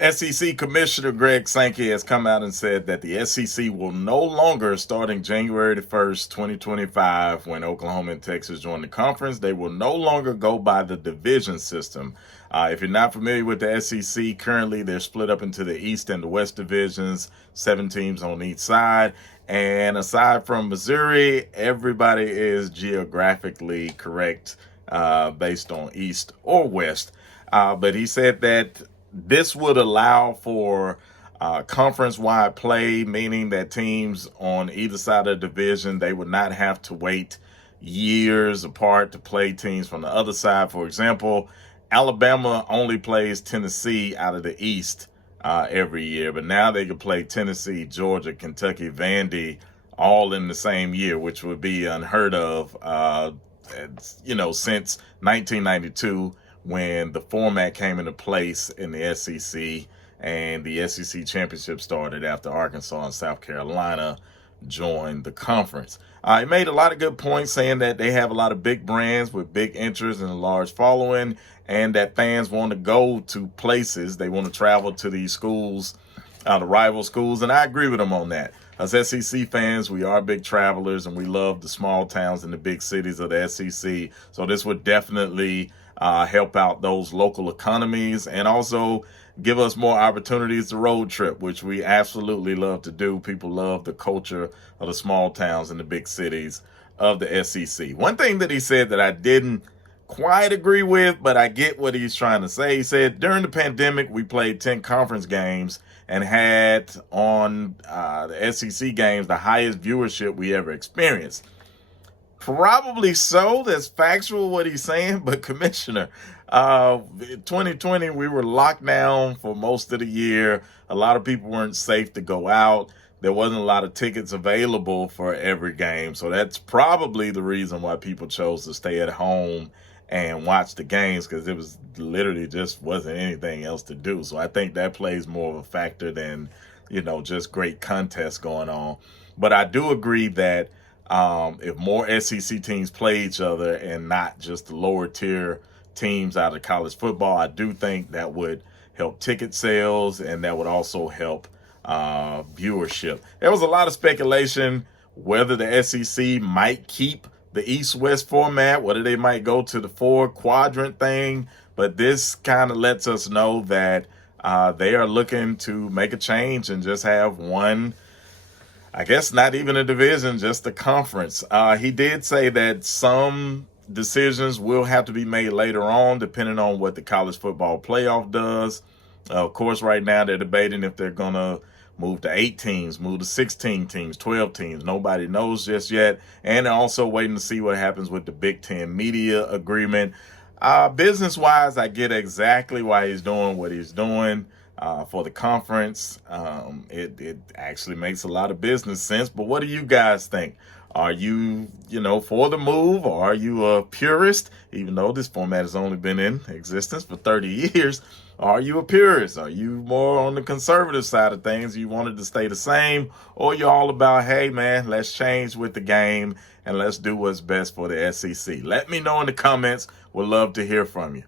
SEC Commissioner Greg Sankey has come out and said that the SEC will no longer, starting January the 1st, 2025, when Oklahoma and Texas join the conference, they will no longer go by the division system. If you're not familiar with the SEC, currently they're split up into the East and the West divisions, 7 teams on each side. And aside from Missouri, everybody is geographically correct based on East or West. But he said that this would allow for conference-wide play, meaning that teams on either side of the division, they would not have to wait years apart to play teams from the other side. For example, Alabama only plays Tennessee out of the East every year, but now they could play Tennessee, Georgia, Kentucky, Vandy all in the same year, which would be unheard of, since 1992, when the format came into place in the SEC and the SEC championship started after Arkansas and South Carolina joined the conference. He made a lot of good points, saying that they have a lot of big brands with big interests and a large following, and that fans want to go to places. They want to travel to these schools, the rival schools, and I agree with him on that. As SEC fans, we are big travelers, and we love the small towns and the big cities of the SEC. So this would definitely help out those local economies and also give us more opportunities to road trip, which we absolutely love to do. People love the culture of the small towns and the big cities of the SEC. One thing that he said that I didn't quite agree with, but I get what he's trying to say. He said, during the pandemic, we played 10 conference games and had on the SEC games the highest viewership we ever experienced. Probably so. That's factual what he's saying. But Commissioner, 2020, we were locked down for most of the year. A lot of people weren't safe to go out. There wasn't a lot of tickets available for every game. So that's probably the reason why people chose to stay at home and watch the games, because it was literally just wasn't anything else to do. So I think that plays more of a factor than, just great contests going on. But I do agree that if more SEC teams play each other and not just the lower tier teams out of college football, I do think that would help ticket sales, and that would also help viewership. There was a lot of speculation whether the SEC might keep the East-West format, whether they might go to the 4-quadrant thing, but this kind of lets us know that they are looking to make a change and just have one, I guess not even a division, just a conference. He did say that some decisions will have to be made later on, depending on what the college football playoff does. Of course, right now they're debating if they're going to move to 8 teams, move to 16 teams, 12 teams. Nobody knows just yet. And they're also waiting to see what happens with the Big Ten media agreement. Business-wise, I get exactly why he's doing what he's doing. For the conference, it actually makes a lot of business sense. But what do you guys think? Are you, for the move, or are you a purist? Even though this format has only been in existence for 30 years, are you a purist? Are you more on the conservative side of things? You wanted to stay the same, or you're all about, hey man, let's change with the game and let's do what's best for the SEC? Let me know in the comments. Would love to hear from you.